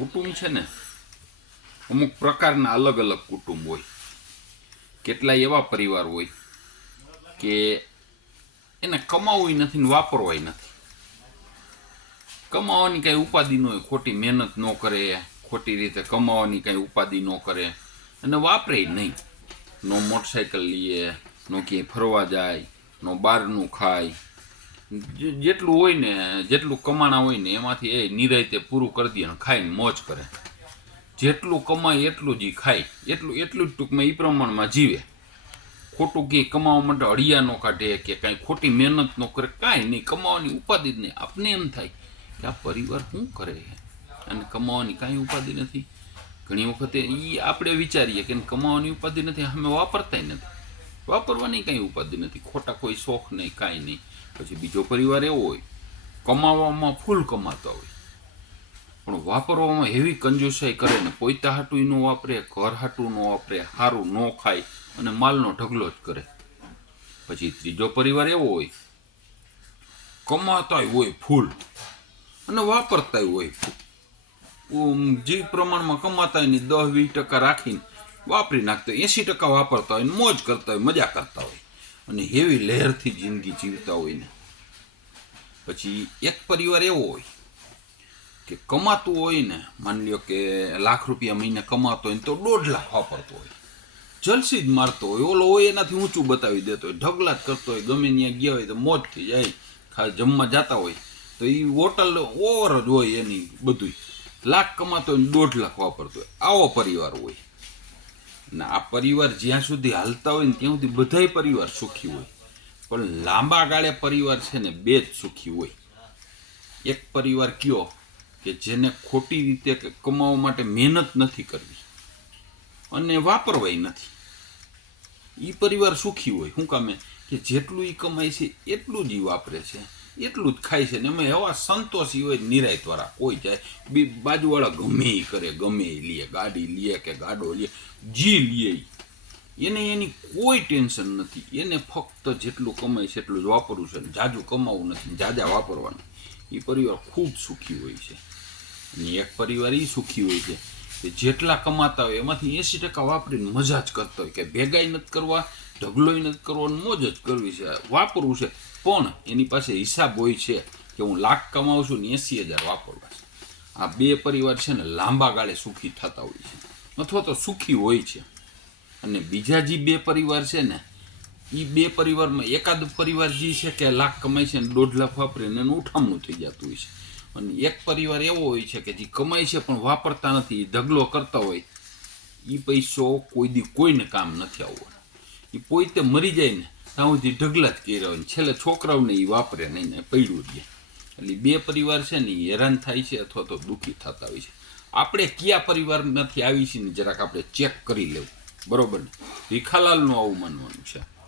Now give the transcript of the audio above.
કુટુંબ છે ને, અમુક પ્રકારના અલગ અલગ કુટુંબ હોય. કેટલાય એવા પરિવાર હોય કે એને કમાવું નથી ને વાપરવાય નથી. કમાવાની કાંઈ ઉપાધિ ન હોય, ખોટી મહેનત ન કરે, ખોટી રીતે કમાવાની કાંઈ ઉપાધિ ન કરે અને વાપરે નહીં. નો મોટરસાયકલ લઈએ, નો ક્યાંય ફરવા જાય, નો બહારનું ખાય જેટલું હોય ને, જેટલું કમાણા હોય ને, એમાંથી એ નિરાયતે પૂરું કરી દે અને ખાઈને મોજ કરે. જેટલું કમાય એટલું જ ખાય. એટલું એટલું જ ટૂંકમાં એ પ્રમાણમાં જીવે. ખોટું કે કમાવા માટે અડિયા ન કાઢે કે કાંઈ ખોટી મહેનત ન કરે, કાંઈ નહીં. કમાવાની ઉપાધિ જ નહીં. આપને એમ થાય કે આ પરિવાર શું કરે અને કમાવાની કાંઈ ઉપાધિ નથી? ઘણી વખતે એ આપણે વિચારીએ કે કમાવાની ઉપાધિ નથી, અમે વાપરતાય નથી. વાપરવાની કાંઈ ઉપાધિ નથી. ખોટા કોઈ શોખ નહીં, કાંઈ નહીં. પછી બીજો પરિવાર એવો હોય, કમાવામાં ફૂલ કમાતા હોય. પણ વાપરવામાં હેવી કંજુસાઈ કરે ને પોઈતા હાટું ન વાપરે, ઘર હાટું ન વાપરે સારું ન ખાય અને માલનો ઢગલો જ કરે. પછી ત્રીજો પરિવાર એવો હોય, કમાતાય હોય ફૂલ અને વાપરતાય હોય જે પ્રમાણમાં કમાતા હોય ને દસ વીસ ટકા રાખીને વાપરી નાખતો એંસી ટકા વાપરતા હોય મોજ કરતા હોય, મજા કરતા હોય. અને હેવી લહેરથી જિંદગી જીવતા હોય ને. પછી એક પરિવાર એવો હોય કે કમાતું હોય ને, માની લો કે લાખ રૂપિયા મહિને કમાતો હોય ને તો દોઢ લાખ વાપરતો હોય. જલસી જ મારતો હોય, ઓલો હોય એનાથી ઊંચું બતાવી દેતો હોય, ઢગલા જ કરતો હોય, ગમે ત્યાં ગયા હોય તો મોજ થઈ જાય ખાસ જમવા જતા હોય. તો એ હોટલ ઓવર જ હોય એની બધું લાખ કમાતો હોય દોઢ લાખ વાપરતો હોય. આવો પરિવાર હોય. ને આ પરિવાર જ્યાં સુધી હાલતા હોય ને ત્યાં સુધી બધાય પરિવાર સુખી હોય. પણ લાંબા ગાળે પરિવાર છે ને બે જ સુખી હોય. એક પરિવાર કયો કે જેને ખોટી રીતે કમાવા માટે મહેનત નથી કરવી અને વાપરવાય નથી. એ પરિવાર સુખી હોય. શું કામે? કે જેટલું એ કમાય છે, એટલું જ એ વાપરે છે. એટલું જ ખાય છે ને એમાં એવા સંતોષી હોય, નિરાયતવાળા કોઈ જાય, બી બાજુવાળા ગમે એ કરે, ગમે એ લે, ગાડી લે કે ગાડો લે, જી લે એને એની કોઈ ટેન્શન નથી. એને ફક્ત જેટલું કમાય છે એટલું જ વાપરવું છે જાજુ કમાવું નથી જાજા વાપરવાનું. એ પરિવાર ખૂબ સુખી હોય છે. અને એક પરિવાર એ સુખી હોય છે. કે જેટલા કમાતા હોય એમાંથી એંસી ટકા વાપરીને મજા જ કરતા હોય કે ભેગાઈ નથી કરવા, ઢગલોય નથી કરવો મોજ જ કરવી છે. વાપરવું છે. પણ એની પાસે હિસાબ હોય છે કે હું લાખ કમાવું છું ને એંસી હજાર વાપરવા છે. આ બે પરિવાર છે ને લાંબા ગાળે સુખી થતા હોય છે. અથવા તો સુખી હોય છે. અને બીજા જે બે પરિવાર છે ને એ બે પરિવારમાં એકાદ પરિવાર જે છે કે લાખ કમાય છે ને દોઢ લાખ વાપરીને એનું ઉઠામણું થઈ જતું હોય છે. અને એક પરિવાર એવો હોય છે કે જે કમાય છે પણ વાપરતા નથી ઢગલો કરતા હોય એ પૈસો કોઈ દી કોઈને કામ નથી આવવાનો એ પોતે મરી જાય ને, ત્યાં સુધી ઢગલા જ કર્યા હોય. છેલ્લે છોકરાઓને એ વાપરે નહીં ને પડ્યું રહે. એટલે બે પરિવાર છે ને એ હેરાન થાય છે અથવા તો દુઃખી થતા હોય છે. આપણે કયા પરિવારમાંથી આવી છીએ ને, જરાક આપણે ચેક કરી લેવું. બરોબર ને? ભીખાલાલનું આવું માનવાનું છે.